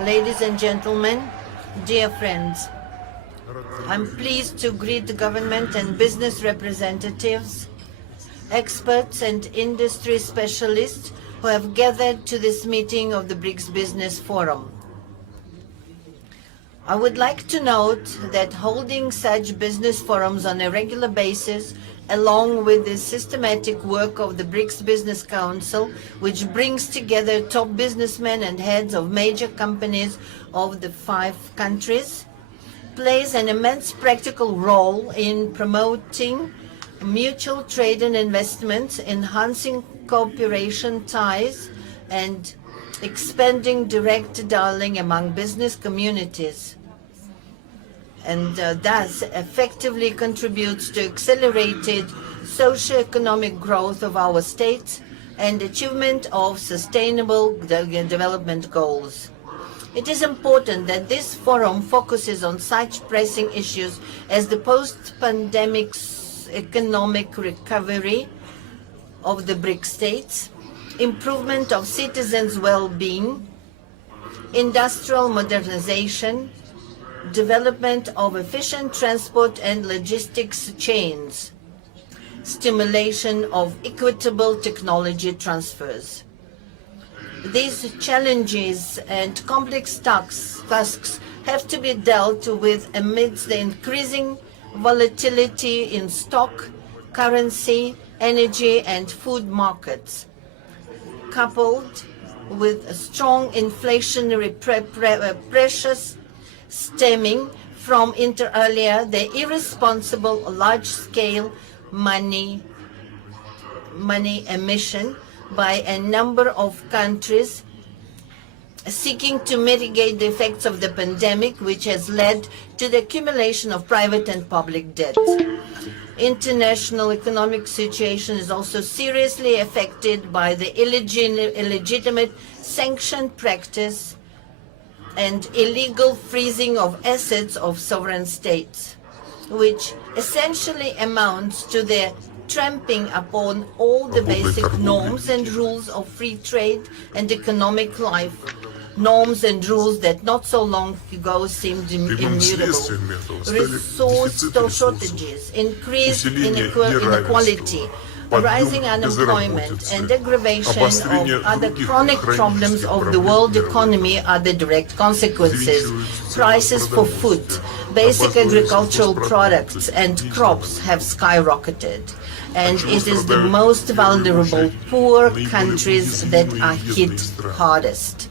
Ladies and gentlemen, dear friends, I'm pleased to greet the government and business representatives, experts and industry specialists who have gathered to this meeting of the BRICS Business Forum. I would like to note that holding such business forums on a regular basis, along with the systematic work of the BRICS Business Council, which brings together top businessmen and heads of major companies of the 5 countries, plays an immense practical role in promoting mutual trade and investments, enhancing cooperation ties, and expanding direct dialogue among business communities, and thus effectively contributes to accelerated socio-economic growth of our states and achievement of sustainable development goals. It is important that this forum focuses on such pressing issues as the post-pandemic economic recovery of the BRICS states, improvement of citizens' well-being, industrial modernization, development of efficient transport and logistics chains, stimulation of equitable technology transfers. These challenges and complex tasks have to be dealt with amidst the increasing volatility in stock, currency, energy and food markets, coupled with strong inflationary pressures stemming from, inter alia, the irresponsible large-scale money emission by a number of countries seeking to mitigate the effects of the pandemic, which has led to the accumulation of private and public debt. International economic situation is also seriously affected by the illegitimate sanctioned practice and illegal freezing of assets of sovereign states, which essentially amounts to their trampling upon all the basic norms and rules of free trade and economic life, norms and rules that not so long ago seemed immutable. Resource shortages, increased inequality, rising unemployment, and aggravation of other chronic problems of the world economy are the direct consequences. Prices for food, basic agricultural products, and crops have skyrocketed, and it is the most vulnerable, poor countries that are hit hardest.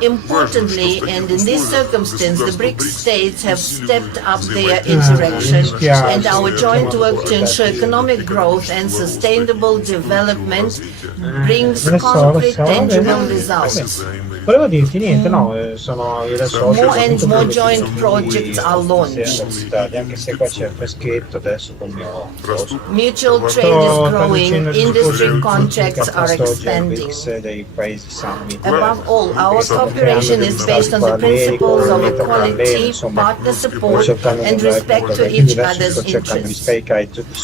Importantly, and in this circumstance, the BRICS states have stepped up their interaction and our joint work to ensure economic growth and sustainable development brings concrete, tangible results. Volevo dirti niente, no, sono io adesso More and more joint projects are launched. Anche se qua c'è freschetto adesso con il mio Mutual trade is growing, industry contracts are expanding. dei Paesi Summit. Above all, our cooperation is based on the principles of equality, partner support, and respect to each other's interests.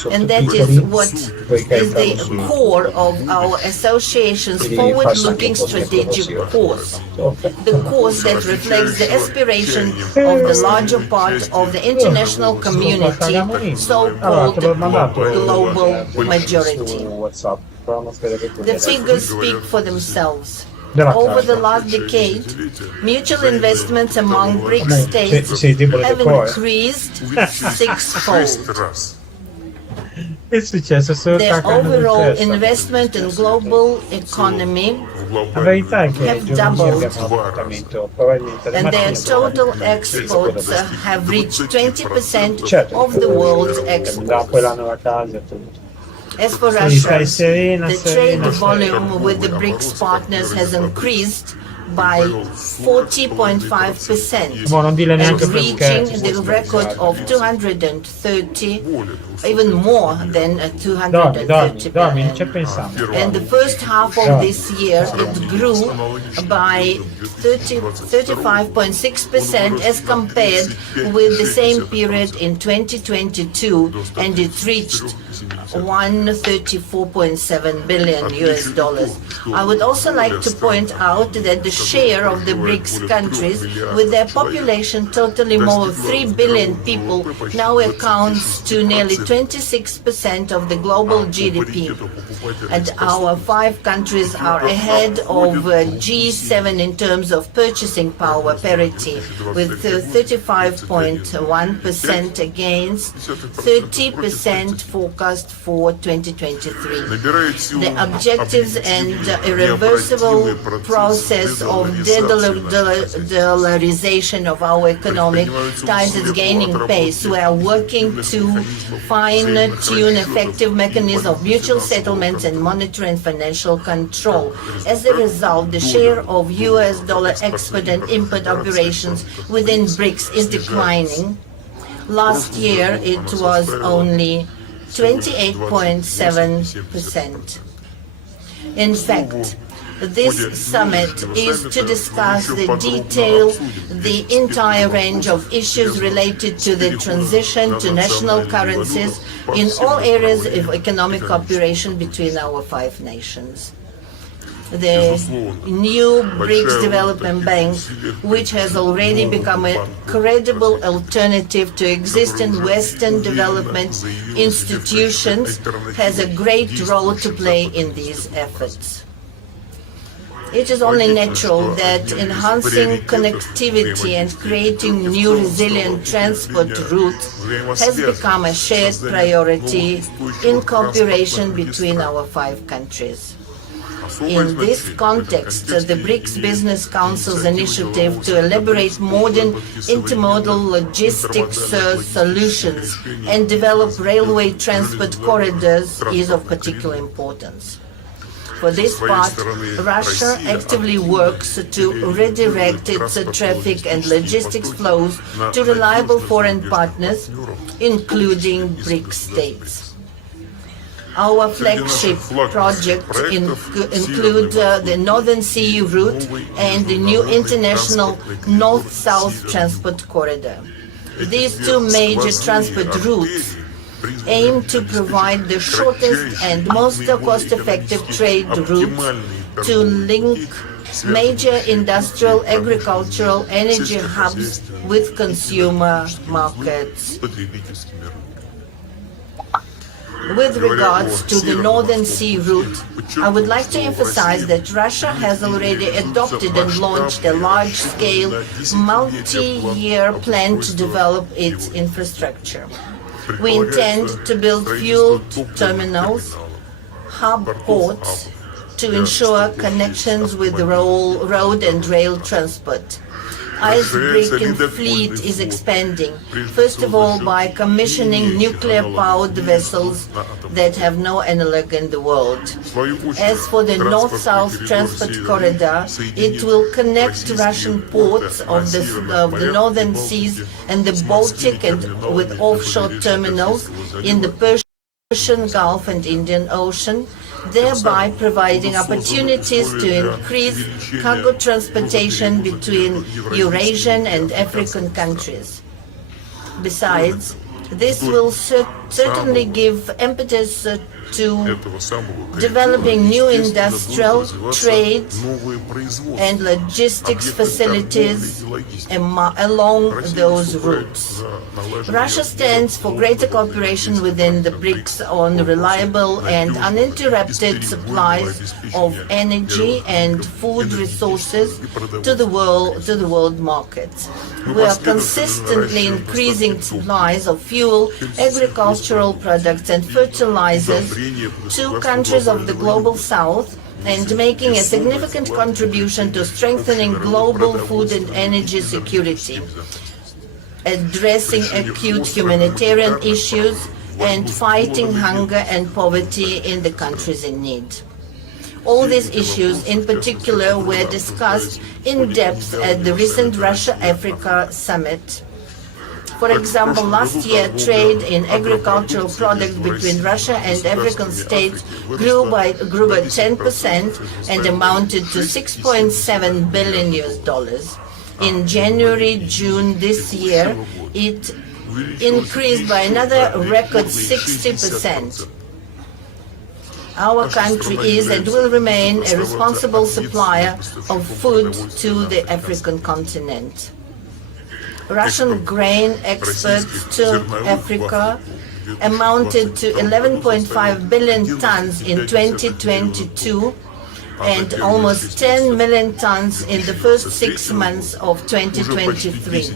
And that is what is the core of our association's forward-looking strategic course. The course that reflects the aspiration of the larger part of the international community, so-called global majority. The figures speak for themselves. Over the last decade, mutual investments among BRICS states have increased sixfold. Their overall investment in global economy have doubled, and their total exports have reached 20% of the world's exports. As for Russia, the trade volume with the BRICS partners has increased by 40.5% and reaching the record of 230, even more than 230 billion. And the first half of this year it grew by 35.6% as compared with the same period in 2022, and it reached $134.7 billion. I would also like to point out that the share of the BRICS countries, with their population totally more of 3 billion people, now accounts to nearly 26% of the global GDP. And our 5 countries are ahead of G7 in terms of purchasing power parity, with 35.1% against 30% forecast for 2023. The objectives and irreversible process of de-dollarization of our economic ties is gaining pace. We are working to fine-tune effective mechanisms of mutual settlements and monetary and financial control. As a result, the share of US dollar export and import operations within BRICS is declining. Last year, it was only 28.7%. In fact, this summit is to discuss the entire range of issues related to the transition to national currencies in all areas of economic cooperation between our 5 nations. The new BRICS Development Bank, which has already become a credible alternative to existing Western development institutions, has a great role to play in these efforts. It is only natural that enhancing connectivity and creating new resilient transport routes has become a shared priority in cooperation between our 5 countries. In this context, the BRICS Business Council's initiative to elaborate modern intermodal logistics solutions and develop railway transport corridors is of particular importance. For this part, Russia actively works to redirect its traffic and logistics flows to reliable foreign partners, including BRICS states. Our flagship project include the Northern Sea route and the new international North-South transport corridor. These 2 major transport routes aim to provide the shortest and most cost-effective trade routes to link major industrial, agricultural, energy hubs with consumer markets. With regards to the Northern Sea route, I would like to emphasize that Russia has already adopted and launched a large-scale, multi-year plan to develop its infrastructure. We intend to build fuel terminals, hub ports, to ensure connections with the road and rail transport. Icebreaking fleet is expanding, first of all by commissioning nuclear-powered vessels that have no analog in the world. As for the North-South transport corridor, it will connect Russian ports of the Northern Seas and the Baltic and with offshore terminals in the Persian Gulf and Indian Ocean, thereby providing opportunities to increase cargo transportation between Eurasian and African countries. Besides, this will certainly give impetus to developing new industrial, trade, and logistics facilities along those routes. Russia stands for greater cooperation within the BRICS on reliable and uninterrupted supplies of energy and food resources to the world markets. We are consistently increasing supplies of fuel, agricultural products, and fertilizers to countries of the global south and making a significant contribution to strengthening global food and energy security, addressing acute humanitarian issues, and fighting hunger and poverty in the countries in need. All these issues, in particular, were discussed in depth at the recent Russia-Africa summit. For example, last year, trade in agricultural products between Russia and African states grew by 10% and amounted to $6.7 billion. In January-June this year, it increased by another record 60%. Our country is and will remain a responsible supplier of food to the African continent. Russian grain exports to Africa amounted to 11.5 billion tons in 2022 and almost 10 million tons in the first 6 months of 2023.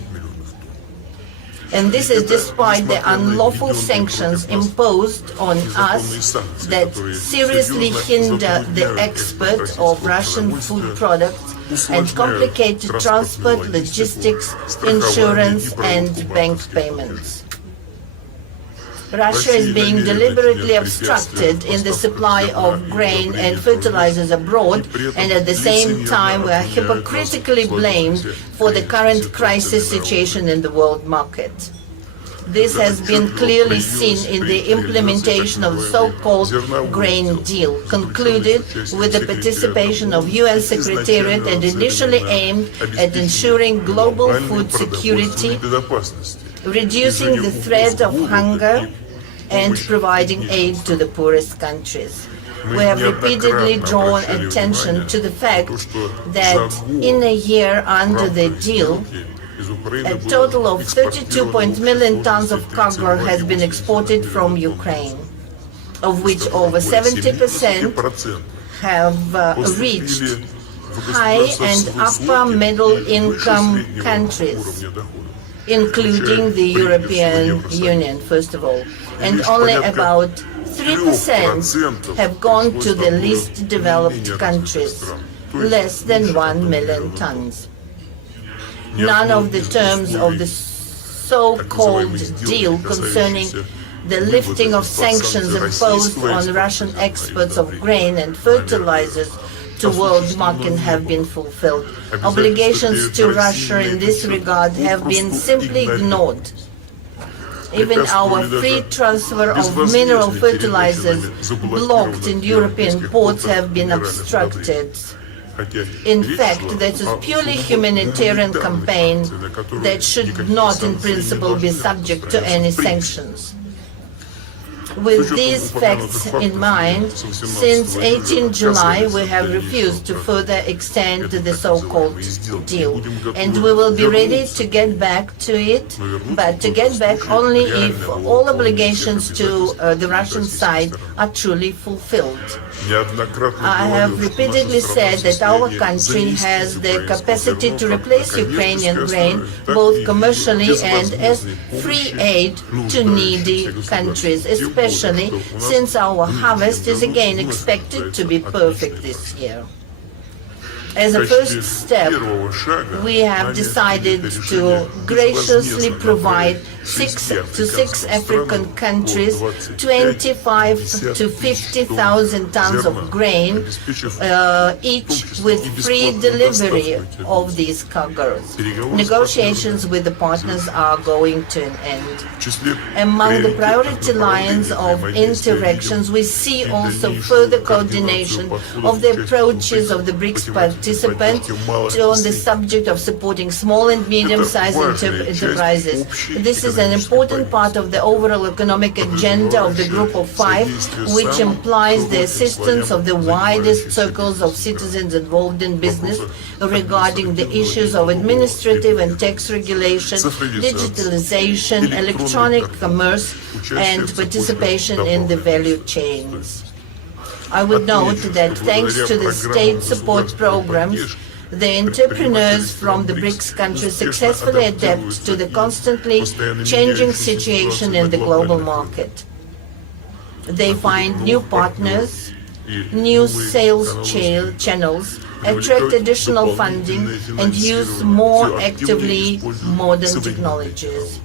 And this is despite the unlawful sanctions imposed on us that seriously hinder the export of Russian food products and complicate transport, logistics, insurance, and bank payments. Russia is being deliberately obstructed in the supply of grain and fertilizers abroad, and at the same time we are hypocritically blamed for the current crisis situation in the world market. This has been clearly seen in the implementation of the so-called grain deal, concluded with the participation of UN Secretariat and initially aimed at ensuring global food security, reducing the threat of hunger, and providing aid to the poorest countries. We have repeatedly drawn attention to the fact that in a year under the deal, a total of 32 million tons of cargo has been exported from Ukraine, of which over 70% have reached high and upper middle income countries, including the European Union, first of all, and only about 3% have gone to the least developed countries, less than 1 million tons. None of the terms of the so-called deal concerning the lifting of sanctions imposed on Russian exports of grain and fertilizers to world market have been fulfilled. Obligations to Russia in this regard have been simply ignored. Even our free transfer of mineral fertilizers blocked in European ports have been obstructed. In fact, that is purely humanitarian campaign that should not in principle be subject to any sanctions. With these facts in mind, since 18 July we have refused to further extend the so-called deal, and we will be ready to get back to it, but to get back only if all obligations to the Russian side are truly fulfilled. I have repeatedly said that our country has the capacity to replace Ukrainian grain both commercially and as free aid to needy countries, especially since our harvest is again expected to be perfect this year. As a first step, we have decided to graciously provide 6 to 6 African countries 25 to 50,000 tons of grain each with free delivery of these cargoes. Negotiations with the partners are going to an end. Among the priority lines of interactions, we see also further coordination of the approaches of the BRICS participants on the subject of supporting small and medium-sized enterprises. This is an important part of the overall economic agenda of the Group of Five, which implies the assistance of the widest circles of citizens involved in business regarding the issues of administrative and tax regulation, digitalization, electronic commerce, and participation in the value chains. I would note that thanks to the state support programs, the entrepreneurs from the BRICS countries successfully adapt to the constantly changing situation in the global market. They find new partners, new sales channels, attract additional funding, and use more actively modern technologies.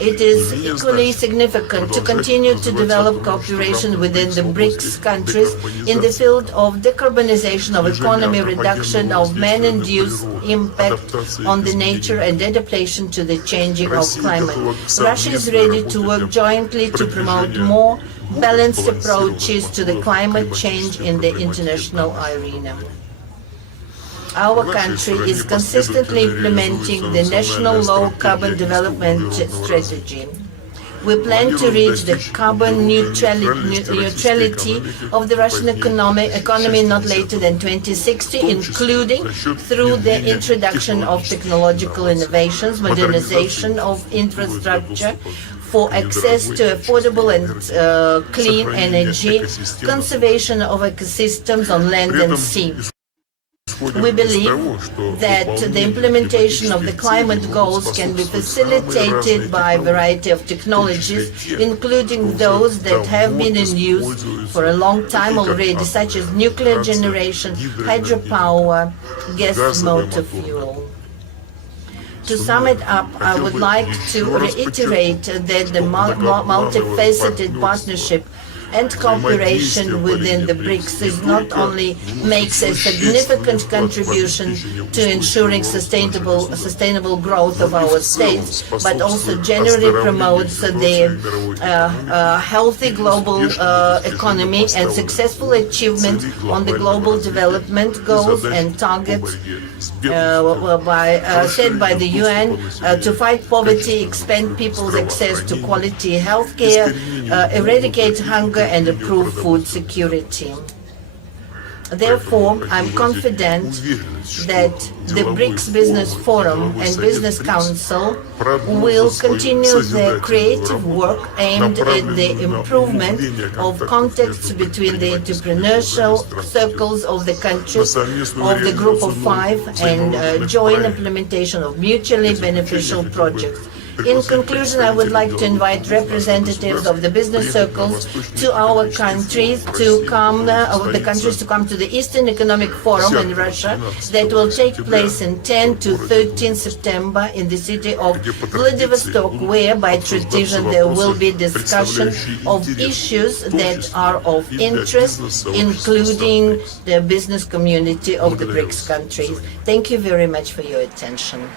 It is equally significant to continue to develop cooperation within the BRICS countries in the field of decarbonization of economy, reduction of man-induced impact on the nature, and adaptation to the changing of climate. Russia is ready to work jointly to promote more balanced approaches to the climate change in the international arena. Our country is consistently implementing the National Low Carbon Development Strategy. We plan to reach the carbon neutrality of the Russian economy not later than 2060, including through the introduction of technological innovations, modernization of infrastructure for access to affordable and clean energy, conservation of ecosystems on land and sea. We believe that the implementation of the climate goals can be facilitated by a variety of technologies, including those that have been in use for a long time already, such as nuclear generation, hydropower, gas motor fuel. To sum it up, I would like to reiterate that the multifaceted partnership and cooperation within the BRICS is not only makes a significant contribution to ensuring sustainable growth of our states, but also generally promotes the healthy global economy and successful achievement on the global development goals and targets set by the UN to fight poverty, expand people's access to quality health care, eradicate hunger and improve food security. Therefore, I'm confident that the BRICS Business Forum and Business Council will continue their creative work aimed at the improvement of contacts between the entrepreneurial circles of the countries of the Group of Five and joint implementation of mutually beneficial projects. In conclusion, I would like to invite representatives of the business circles to our countries to come, to the Eastern Economic Forum in Russia that will take place in 10 to 13 September in the city of Vladivostok, where by tradition there will be discussion of issues that are of interest, including the business community of the BRICS countries. Thank you very much for your attention.